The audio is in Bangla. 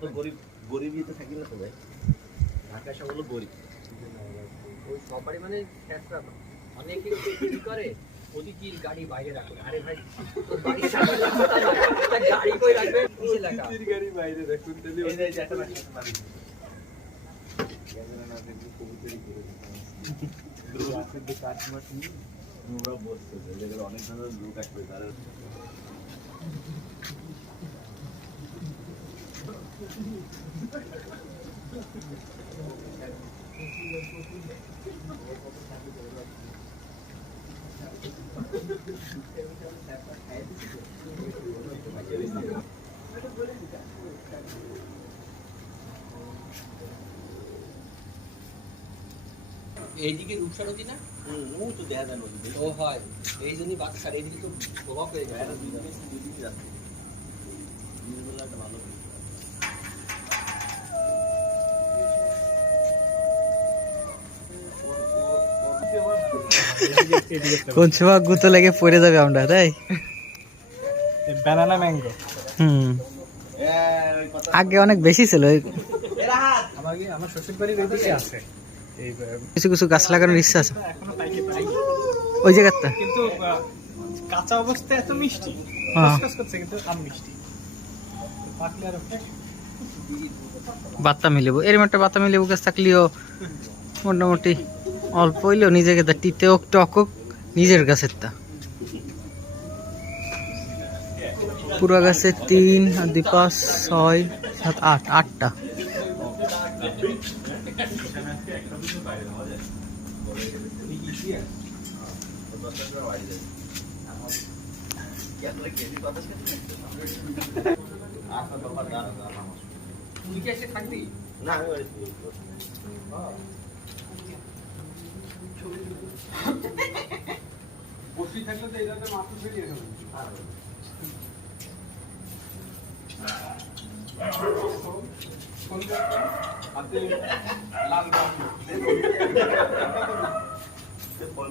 তো গরিব গরিবই তো থাকি না তো ভাই, ঢাকা সব হলো গরিব। ওই সবারই মানে ক্ষেত্রা অনেকে কি করে ওদিকে গাড়ি বাইরে রাখে। আরে ভাই তোর বাড়ির সামনে রাস্তা না, গাড়ি কই রাখবে কিসে লাগা? গাড়ি বাইরে রাখুন তাহলে এই যে একটা রাখতে পারি ক্যামেরা না দেখলে কবুতরই করে দিতাম। রাতের দিকে 8 মাস ওরা বসছে, যেগুলো অনেক ধরনের লোক আসবে তারা। এইদিকে রূপসা নদী না? ও তো দেখা যায় নদী। ও হয় এই জন্যই বাচ্চার এইদিকে তো প্রভাব হয়ে যায়। দুদিকে যাচ্ছে দিনবেলা একটা ভালো কোন সময় গুতো লেগে পড়ে যাবে আমরা, তাই ব্যানানা ম্যাঙ্গো। আগে অনেক বেশি ছিল। আমার শ্বশুর বাড়ির ওইদিকে আছে এই কিছু কিছু গাছ লাগানোর ইচ্ছা আছে এখনো পাইকে পাই, ওই জায়গাটা। কিন্তু কাঁচা অবস্থায় এত মিষ্টি, হ্যাঁ। খসখস করছে কিন্তু আম মিষ্টি, পাকলে আরো বাতামি লেবু, এরকম একটা বাতামি লেবু গাছ থাকলেও মোটামুটি অল্প হইলেও নিজেকে তা টিতে হোক টক হোক নিজের গাছের তা। পুরো গাছে 3 আর 2 5 6 7 8 8টা। তুই কি এসে থাকবি? না আমি বাড়িতে বসি থাকলে তো এটাতে মাথা ফেলিয়ে যাবে। হাতে লাল ফোন